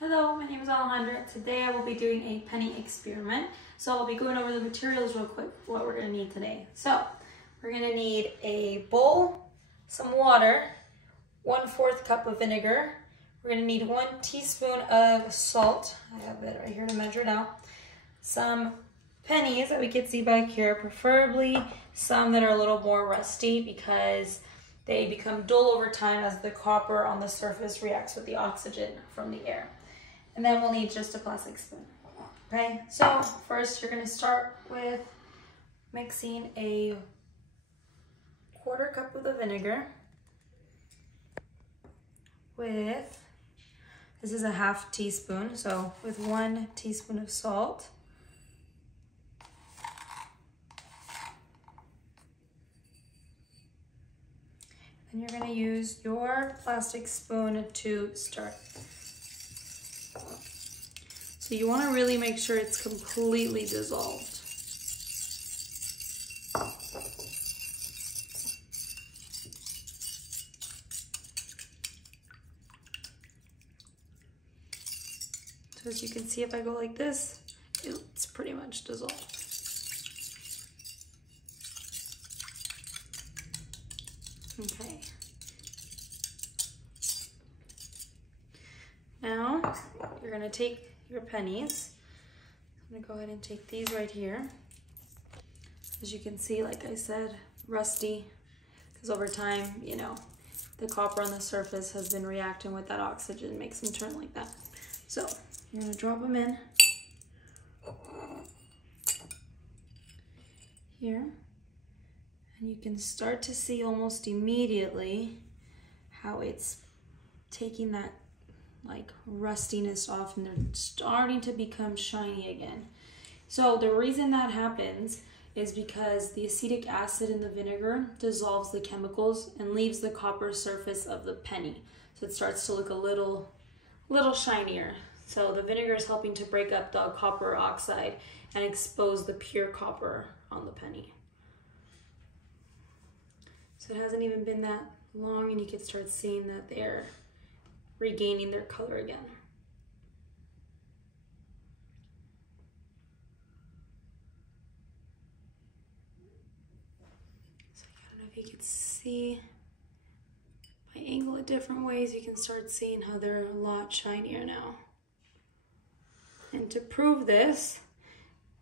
Hello, my name is Alejandra. Today I will be doing a penny experiment. So I'll be going over the materials real quick, what we're going to need today. So we're going to need a bowl, some water, 1/4 cup of vinegar. We're going to need 1 teaspoon of salt. I have it right here to measure it out. Some pennies that we can see back here, preferably some that are a little more rusty because they become dull over time as the copper on the surface reacts with the oxygen from the air. And then we'll need just a plastic spoon. Okay, so first you're gonna start with mixing a 1/4 cup of the vinegar with, this is a 1/2 teaspoon, so with 1 teaspoon of salt. And you're gonna use your plastic spoon to start. So you wanna really make sure it's completely dissolved. So as you can see, if I go like this, it's pretty much dissolved. Okay. Now you're gonna take your pennies. I'm gonna go ahead and take these right here. As you can see, like I said, rusty, because over time, you know, the copper on the surface has been reacting with that oxygen, makes them turn like that. So you're gonna drop them in here. And you can start to see almost immediately how it's taking that like rustiness off and they're starting to become shiny again. So the reason that happens is because the acetic acid in the vinegar dissolves the chemicals and leaves the copper surface of the penny. So it starts to look a little shinier. So the vinegar is helping to break up the copper oxide and expose the pure copper on the penny. So it hasn't even been that long and you can start seeing that they're regaining their color again. So I don't know if you can see, if I angle it different ways, you can start seeing how they're a lot shinier now. And to prove this,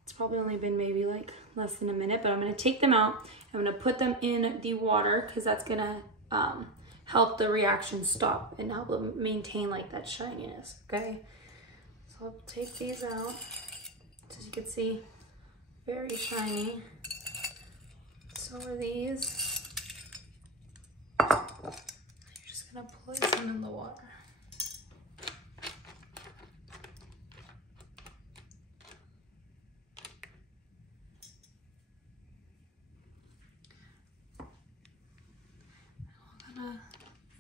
it's probably only been maybe like less than a minute, but I'm gonna take them out. I'm gonna put them in the water because that's gonna help the reaction stop and help them maintain like that shininess, okay? So I'll take these out. So as you can see, very shiny. So are these. You're just gonna place them in the water.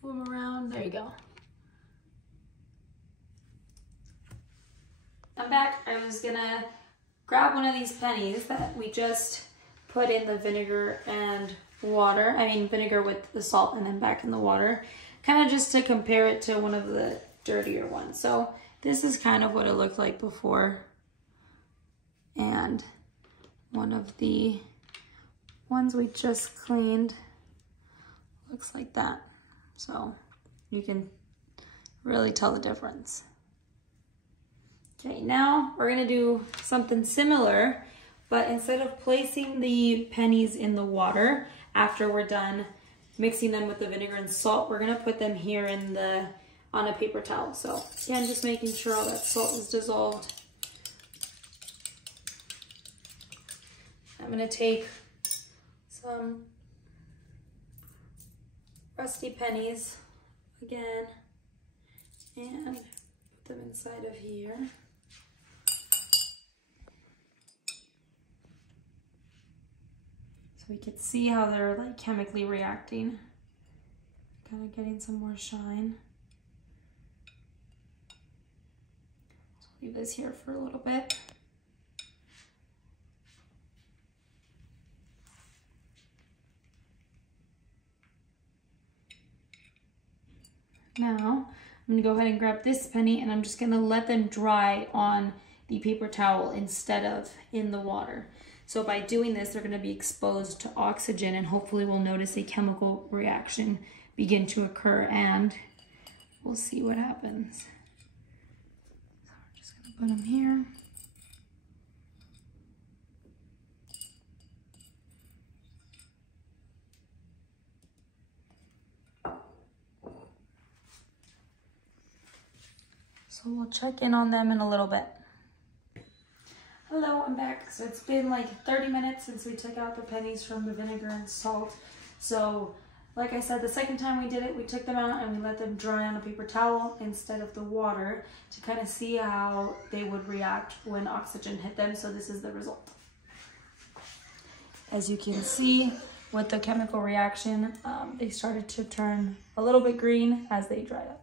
Move them around, there you go. I'm back. I was gonna grab one of these pennies that we just put in the vinegar and water. I mean vinegar with the salt and then back in the water. Kind of just to compare it to one of the dirtier ones. So this is kind of what it looked like before. And one of the ones we just cleaned looks like that. So you can really tell the difference. Okay, now we're gonna do something similar, but instead of placing the pennies in the water after we're done mixing them with the vinegar and salt, we're gonna put them here in on a paper towel. So again, just making sure all that salt is dissolved. I'm gonna take some rusty pennies again and put them inside of here. So we can see how they're like chemically reacting, kind of getting some more shine. So leave this here for a little bit. Now, I'm gonna go ahead and grab this penny and I'm just gonna let them dry on the paper towel instead of in the water. So by doing this, they're gonna be exposed to oxygen and hopefully we'll notice a chemical reaction begin to occur and we'll see what happens. So we're just gonna put them here. So we'll check in on them in a little bit. Hello, I'm back. So it's been like 30 minutes since we took out the pennies from the vinegar and salt. So like I said, the second time we did it, we took them out and we let them dry on a paper towel instead of the water to kind of see how they would react when oxygen hit them. So this is the result. As you can see, with the chemical reaction, they started to turn a little bit green as they dried up.